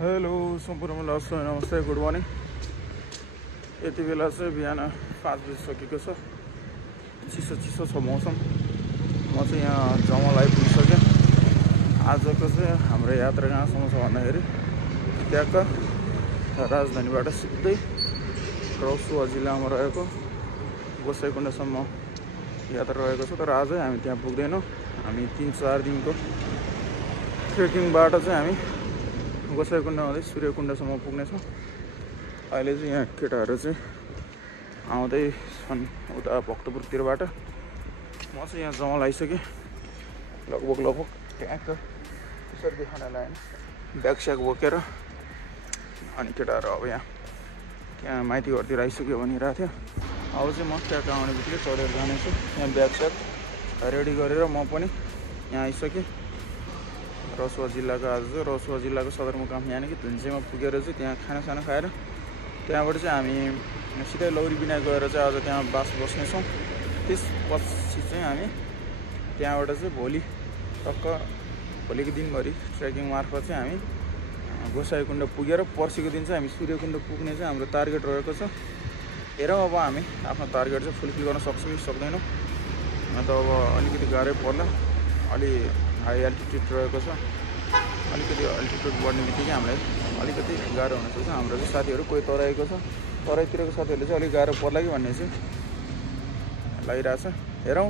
Hello सम्पूर्णलाई नमस्ते good morning. यति बेला चाहिँ बिहान 5 बजिसकेको छ। चिसो छ मौसम। म चाहिँ यहाँ जमल आइपुगिसकेँ। आजको चाहिँ हाम्रो यात्रा कहाँसम्म छ भन्दाखेरि ट्याक्क राजधानीबाट सिधै रसुवा जिल्लामा रहेको गोसाइकुण्डसम्म यात्रा रहेको छ। तर आजै हामी त्यहाँ पुग्दैनौँ। हामी 3-4 दिनको ट्रेकिङबाट चाहिँ हामी गोसाइकुण्ड हुँदै सूर्यकुण्डसम्म पुग्नेछौँ। अहिले चाहिँ यहाँ केटाहरू चाहिँ आउँदै छन् उता भक्तपुरतिरबाट। म चाहिँ यहाँ जमल आइसकेँ। लगभग ट्याक्क त्यसरी देखाउन लाएन ब्याग स्याग बोकेर। अनि केटाहरू अब त्यहाँ माइती घरतिर आइसक्यो भनिरहेको थियो। अब चाहिँ म ट्याक्क आउने बित्तिकै चढेर जानेछु। यहाँ ब्याग स्याग रेडी गरेर म पनि यहाँ आइसकेँ। रसुवा जिल्लाको आज चाहिँ रसुवा जिल्लाको सदरमुकाम यानि कि धुन्चेमा पुगेर चाहिँ त्यहाँ खानासाना खाएर त्यहाँबाट चाहिँ हामी सिधै लौरी बिना गएर चाहिँ आज त्यहाँ बास बस्नेछौँ। त्यसपछि चाहिँ हामी त्यहाँबाट चाहिँ भोलिको दिनभरि ट्रेकिङ मार्फत चाहिँ हामी गोसाइकुण्ड पुगेर पर्सिको दिन चाहिँ हामी सूर्यकुण्ड पुग्ने चाहिँ हाम्रो टार्गेट रहेको छ। हेरौँ अब हामी आफ्नो टार्गेट चाहिँ फुलफिल गर्न सक्छौँ कि सक्दैनौँ। त अब अलिकति गाह्रै पर्ला। अलि हाई एल्टिट्युड रहेको छ। अलिकति अल्टिट्युड बढ्ने बित्तिकै हामीलाई अलिकति गाह्रो हुनसक्छ। हाम्रो चाहिँ साथीहरू कोही तराईको छ। तराईतिरको साथीहरूले चाहिँ अलिक गाह्रो पर्ला कि भन्ने चाहिँ लागिरहेछ। हेरौँ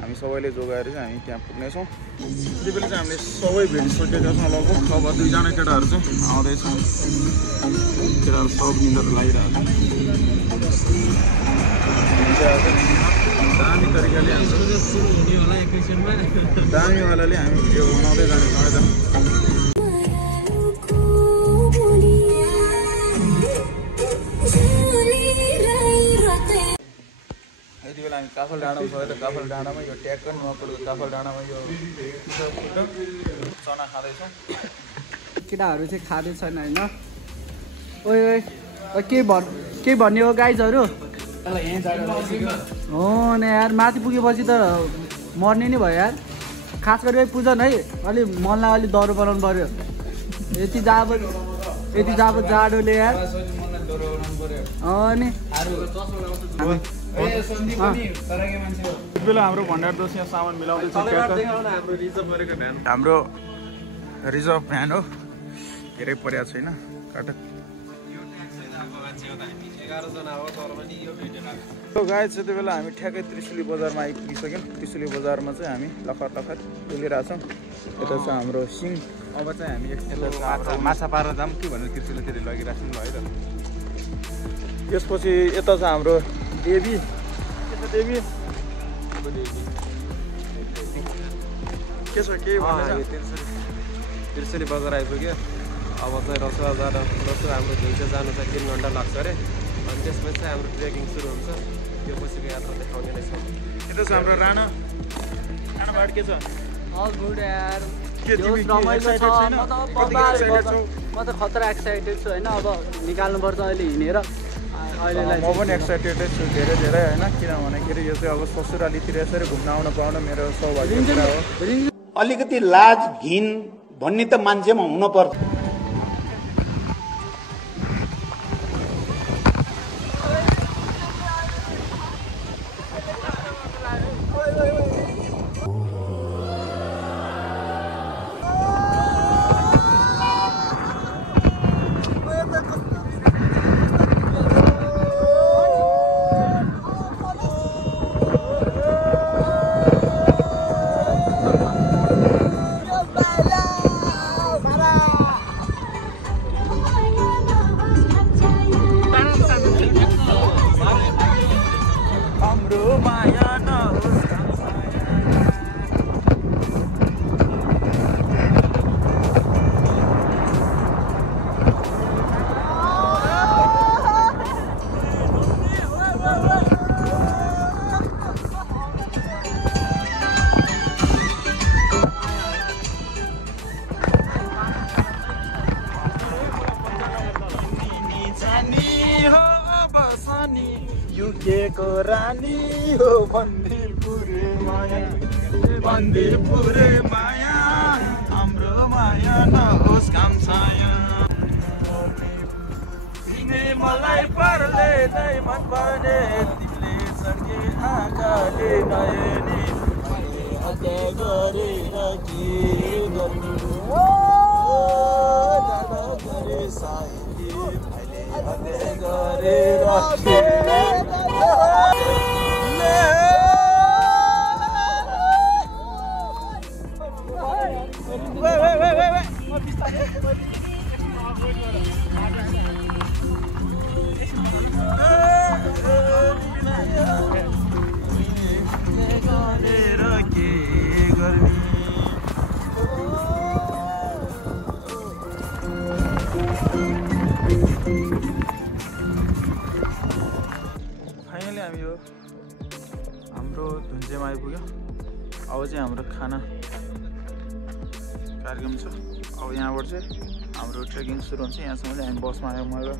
हामी सबैले जोगाएर चाहिँ हामी त्यहाँ पुग्नेछौँ। त्यति बेला चाहिँ हामीले सबै भेटिसकेका छौँ। लगभग अब 2जना केटाहरू चाहिँ आउँदैछौँ। केटाहरू सब निन्द्रा लागिरहेको दामी तरिकाले दामीवालाले हामी भिडियो बनाउँदै जानेछौँ है त। यति बेला हामी काफल डाँडामा छ। त काफल डाँडामा यो ट्याक्क नपुगेको काफल डाँडामा यो चना खाँदैछौँ। केटाहरू चाहिँ खाँदै छैन होइन। ओइ के भन्ने हो गाइजहरू? हो न यार, माथि पुगेपछि त मर्ने नै भयो यार। खास गरी पूजन है अलि मनलाई अलि डह्रो बनाउनु पर्यो। यति जाब जाडोले यार। नि यति बेला हाम्रो भण्डार दोष यहाँ सामान मिलाउँदैछ। हाम्रो रिजर्भ भ्यान हो। धेरै परेको छैन काटक। गाइस यति बेला हामी ठ्याक्कै त्रिशुली बजारमा आइपुगिसक्यौँ। त्रिशुली बजारमा चाहिँ हामी लखत डुलिरहेछौँ। यता छ हाम्रो सिङ। अब चाहिँ हामी माछा पारेर जाऊँ कि भनेर त्रिशुलीतिर लगिरहेछौँ ल है त। त्यसपछि यता छ हाम्रो देवी। के छ केही त्रिशुली बजार आइपुग्यो। अब चाहिँ रसुवा हाम्रो धुन्चे जानु चाहिँ 3 घन्टा लाग्छ अरे। अनि त्यसपछि चाहिँ हाम्रो ट्रेकिङ सुरु हुन्छ। त्यो पछिको यात्रा देखाउने नै छ। यता छ हाम्रो राणाबाट के छ? अल गुड यार। के तिमी एक्साइटेड छैन? म त खतरा एक्साइटेड छु होइन। अब निकाल्नुपर्छ अहिले हिँडेर। म पनि एक्साइटेडै छु धेरै होइन। किनभनेखेरि यो चाहिँ अब ससुरालीतिर यसरी घुम्न आउन पाउन मेरो सौभाग्य कुरा हो। अलिकति लाज घिन भन्ने त मान्छेमा हुन पर्छ। युकेको रानी हो बन्दीपुरे माया हाम्रो माया नहोस् काम छाया तिमी मलाई पर्दैन मन पर्ने तिमीले सर्के आँखाले नहेर्ने मैले हत्या गरेर के गर्नु जान गरे साइली मैले हत्या गरेर के फाइनली हामी यो हाम्रो धुन्जेमा आइपुग्यो। अब चाहिँ हाम्रो खाना कार्यक्रम छ। अब यहाँबाट चाहिँ हाम्रो ट्रेकिङ सुरु हुन्छ। यहाँसम्म चाहिँ हामी बसमा आयो। मैले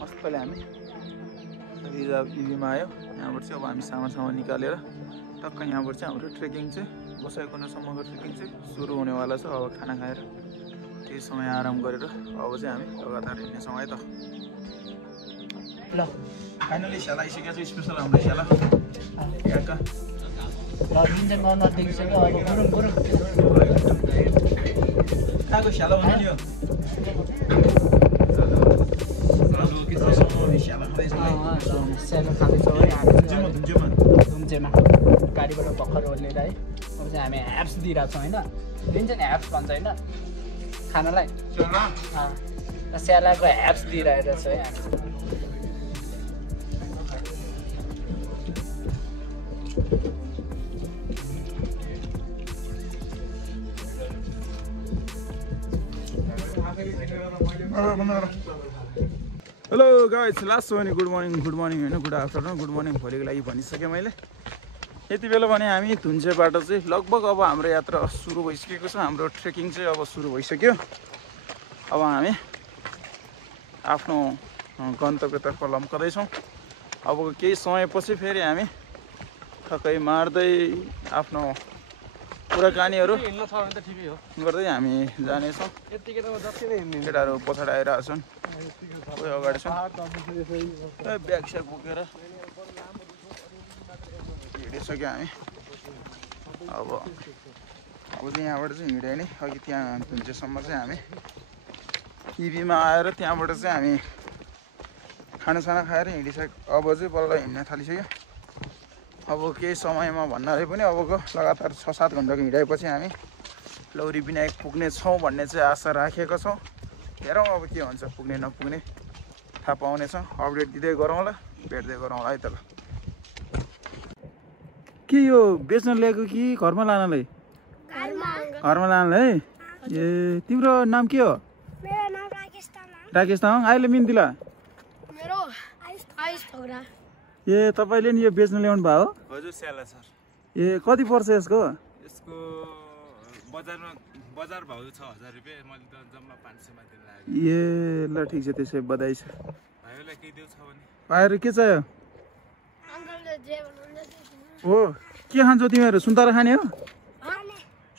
मस्तले हामी रिजर्भ इभीमा आयो। यहाँबाट चाहिँ अब हामी सामान निकालेर टक्क यहाँबाट चाहिँ हाम्रो ट्रेकिङ चाहिँ गोसाइकुण्डसम्मको ट्रेकिङ चाहिँ सुरु हुनेवाला छ। अब खाना खाएर केही समय आराम गरेर अब चाहिँ हामी लगातार हिँड्नेछौँ है त। ल फाइनली स्याला आइसकेको छ। स्पेसल हाम्रो स्याला यहाँका इन्जन गर्न देखिसक्यो। अब गुरुङ कहाँको स्याला भन्नु नि यो स्यालो खाँदैछौँ है हामी धुम्चेमा गाडीबाट भर्खर ओर्लेर है। अब चाहिँ हामी ह्याप्स दिइरहेको छौँ होइन। दिन्छ नि ह्याप्स भन्छ होइन खानालाई। स्यालाको ह्याप्स दिइरहेको छ है हामी। हेलो गाइस, लास्ट हो भने गुड मर्निङ होइन, गुड आफ्टरनुन, गुड मर्निङ भोलिको लागि भनिसकेँ मैले। यति बेला भने हामी धुन्चेबाट चाहिँ लगभग अब हाम्रो यात्रा सुरु भइसकेको छ। हाम्रो ट्रेकिङ चाहिँ अब सुरु भइसक्यो। अब हामी आफ्नो गन्तव्यतर्फ लम्कदैछौँ। अब केही समयपछि फेरि हामी ठक्कै मार्दै आफ्नो कुराकानीहरू गर्दै हामी जानेछौँ। केटाहरू पछाडि आइरहेको छन्, कोही अगाडि छन्। ब्याग स्याग बोकेर हिँडिसक्यो हामी। अब चाहिँ यहाँबाट चाहिँ हिँड्यो नि अघि त्यहाँ धुन्चेसम्म चाहिँ हामी इभीमा आएर त्यहाँबाट चाहिँ हामी खानासाना खाएर हिँडिसक्यो। अब चाहिँ बल्ल हिँड्न थालिसक्यो। अब केही समयमा भन्नाले पनि अबको लगातार 6-7 घन्टाको हिँडाएपछि हामी लौरी विनायक पुग्नेछौँ भन्ने चाहिँ आशा राखेका छौँ। हेरौँ अब के हुन्छ, पुग्ने नपुग्ने थाहा पाउनेछौँ। अपडेट दिँदै गरौँला, भेट्दै गरौँला है त। ल के यो बेच्न ल्याएको कि घरमा लानलाई? घरमा लानलाई है। ए तिम्रो नाम के हो? मेरो नाम राकेश तामाङ। अहिले मिन्तिला मेरो आयुष ठौरा। ए तपाईँले नि यो बेच्न ल्याउनु भयो हो? हजुर स्याला सर। ए कति पर्छ यसको? यसको बजार भाउ 6000 रुपियाँ, मैले त जम्मा 500 मा दिन लाग्यो। ए ल ठिक छ, त्यसै बधाई छ। भाइलाई केही देऊ छ भने? भाइहरू के चाहियो? अङ्कलले जे भन्नुहुन्छ हो के खान्छौ तिमीहरू? सुन्तला खाने हो?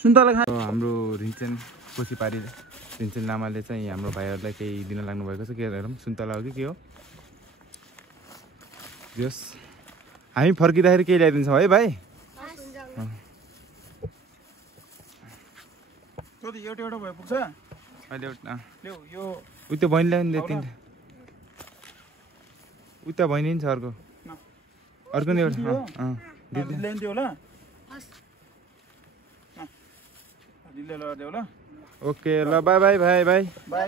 सुन्तला खाने? हाम्रो रिन्चेन कोसीपारी रिन्चेन लामाले चाहिँ हाम्रो भाइहरूलाई केही दिन लाग्नु भएको छ। के हेरौँ, सुन्तला हो कि के हो? यस हामी फर्किँदाखेरि केही ल्याइदिन्छौँ है भाइ। कति एउटा भए पुग्छ? अहिले ल्याउ यो उयो त्यो बहिनी ल्याउनु तिनवटा। उता बहिनी नि छ अर्को नि एउटा ल्याइदियो होला। ल ओके ल, बाई बाई भाइ बाई बाई।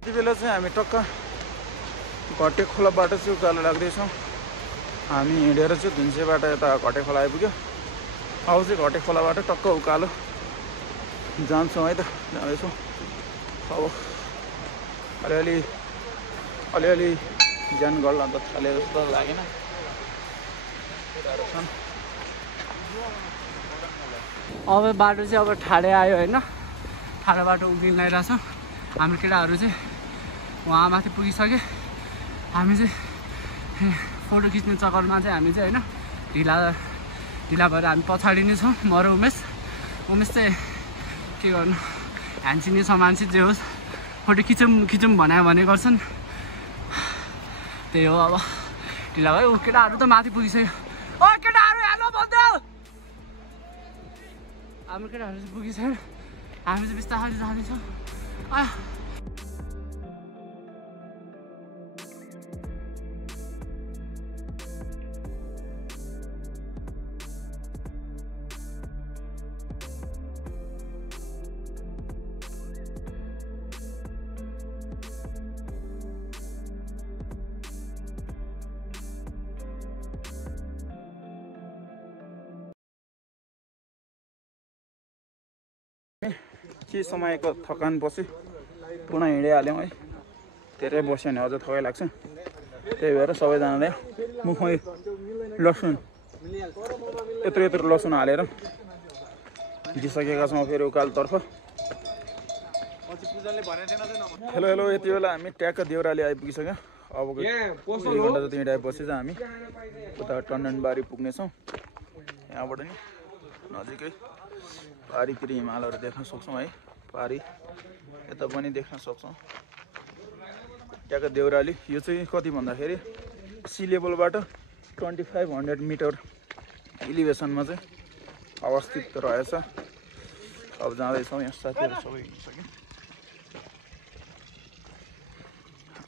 यति बेला चाहिँ हामी टक्क घटे खोलाबाट चाहिँ उकालो लाग्दैछौँ। हामी हिँडेर चाहिँ धुन्चेबाट यता घटे खोला आइपुग्यो। अब चाहिँ घटे खोलाबाट टक्क उकालो जान्छौँ है त, जाँदैछौँ। अब अलिअलि ज्यान गर्ला त थाले जस्तो लागेन। अब बाटो चाहिँ अब ठाडे आयो होइन। ठाडो बाटो उभिन लगाइरहेछ हाम्रो केटाहरू चाहिँ वहाँ माथि पुगिसके हामी चाहिँ फोटो खिच्ने चक्करमा चाहिँ हामी चाहिँ होइन ढिला भएर हामी पछाडि नै छौँ म र उमेश चाहिँ के गर्नु ह्यान्सिने समान्सी जे होस् फोटो खिचौँ भने गर्छन् त्यही हो अब ढिला भयो केटाहरू त माथि पुगिसक्यो ओ केटाहरू हेलो भन्देऊ हाम्रो केटाहरू चाहिँ पुगिसक्यो हामी चाहिँ बिस्तारै जाँदैछौँ के समयको थकान पछि पुनः हिँडिहाल्यौँ है धेरै बस्यो भने अझ थकाइ लाग्छ त्यही भएर सबैजनाले मुखमै लसुन यत्रो लसुन हालेर हिँडिसकेका छौँ फेरि उकालोतर्फ हेलो यति बेला हामी ट्याक्क देउराली आइपुगिसक्यौँ अबको 2 घन्टा जति हिँडाएपछि चाहिँ हामी उता टन्डनबारी पुग्नेछौँ यहाँबाट नि नजिकै पारीतिर हिमालहरू देख्न सक्छौँ है पारी यता पनि देख्न सक्छौँ ट्याक्क देउराली यो चाहिँ कति भन्दाखेरि सी लेभलबाट 2500 मिटर इलिभेसनमा चाहिँ अवस्थित रहेछ अब जाँदैछौँ यहाँ साथीहरू सबै हिँडिसक्यो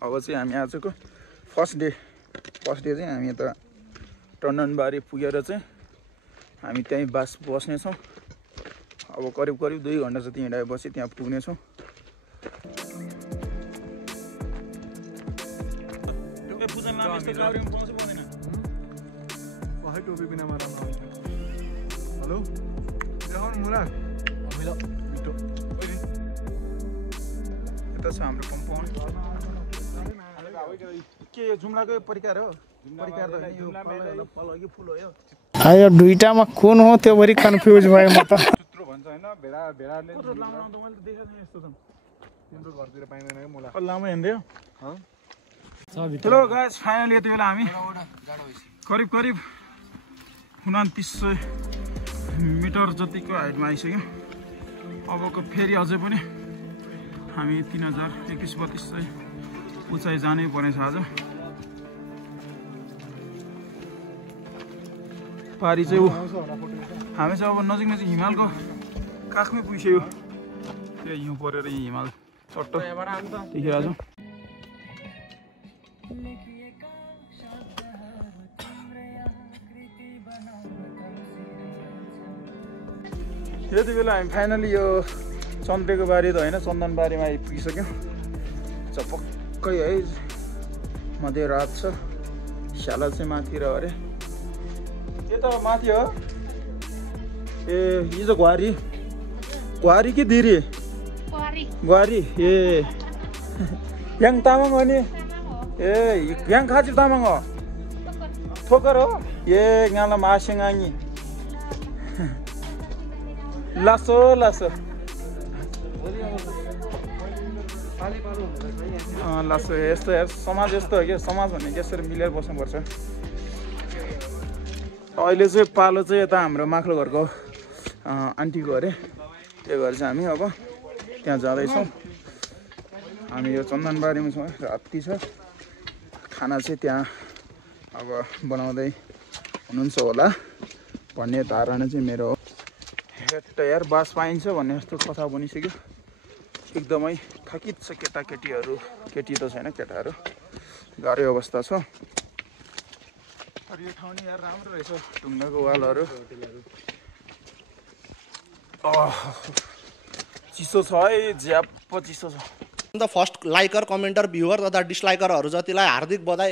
अब चाहिँ हामी आजको फर्स्ट डे चाहिँ हामी यता टन्डनबारी पुगेर चाहिँ हामी त्यहीँ बस्नेछौँ अब करिब 2 घन्टा जति हिँडाएपछि त्यहाँ पुग्नेछौँ हेलो यता छ हाम्रो कम्पाउन्ड के यो जुम्लाकै परिकार हो परिकार त हैन यो फल हो कि फुल हो यो यो दुईटामा कुन हो त्यो भरि कन्फ्युज भयो म त सुत्रो भन्छ हैन भेडाले कस्तो लामो लामो मैले त देखेको छैन यस्तो त तिम्रो घरतिर पाइँदैन है मोला लामो हिँड्दै हो हेलो गाइस फाइनली यति बेला हामी करिब 2900 मिटर जतिको हाइटमा आइसक्यौँ अबको फेरि अझै पनि हामी 3021-3200 उचाइ जानै पर्नेछ आज पारी चाहिँ हामी चाहिँ अब नजिक हिमालको काखमै पुगिसक्यो त्यो हिउँ परेर यी हिमाल चट्ट देखिरहेको छ यति बेला हामी फाइनली यो चन्द्रेको बारी त होइन चन्दनबारीमा आइपुगिसक्यौँ चपक्कै है मध्यरात छ स्याला चाहिँ माथि र अरे के त माथि हो ए हिजो घुवारी कि दिरी घुवारी ए याङ तामाङ हो नि ए याङ खाचिर तामाङ हो थोकर हो ए गाला मासेङाङी लासो लासो यस्तो समाज यस्तो हो क्या समाज भन्ने यसरी मिलेर बस्नुपर्छ अहिले चाहिँ पालो चाहिँ यता हाम्रो माथिल्लो घरको आन्टीको अरे त्यो घर चाहिँ हामी अब त्यहाँ जाँदैछौँ हामी यो चन्दनबारीमा छौँ राति छ खाना चाहिँ त्यहाँ अब बनाउँदै हुनुहुन्छ होला भन्ने धारणा चाहिँ मेरो हो यार बास पाइन्छ भन्ने जस्तो कथा बनिसक्यो एकदमै थकित छ केटाकेटीहरू केटी त छैन केटाहरू गाह्रो अवस्था छ यो ठाउँ नि यार राम्रो रहेछ ढुङ्गाको वालहरू चिसो छ है ज्याप चिसो छ अन्त फर्स्ट लाइकर कमेन्टर भ्युवर तथा डिसलाइकरहरू जतिलाई हार्दिक बधाई